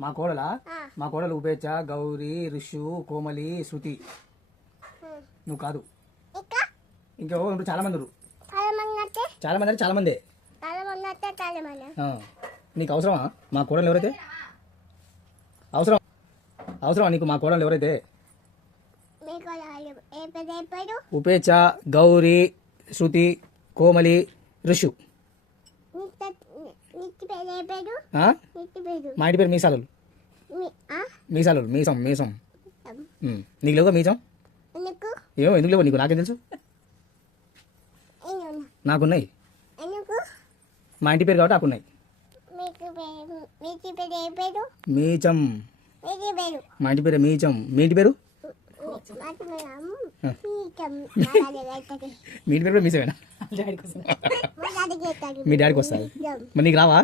మా కోడలా మా కోడలు ఉపేచ గౌరీ ఋషు కోమలి శృతి నువ్వు కాదు ఇంకా ఉంటారు చాలా మంది చాలా మంది అంటే చాలా మంది నీకు అవసరమా మా కోడలు ఎవరైతే అవసరమా నీకు మా కోడలు ఎవరైతే ఉపేచ గౌరీ శృతి కోమలి ఋషు మా ఇంటి పేరు మీసాలు మీసాలు మీసం మీసం నీకు లేవుగా మీసం ఏమో ఎందుకు లేవు నీకు నాకేం తెలుసు నాకున్నాయి మా ఇంటి పేరు కాబట్టి నాకున్నాయి మీచం మా ఇంటి పేరు మీచం మీ ఇంటి పేరు మీ ఇంటి పేరు కూడా మీసమేనా మీ డాడీకి వస్తుంది మరి నీకు రావా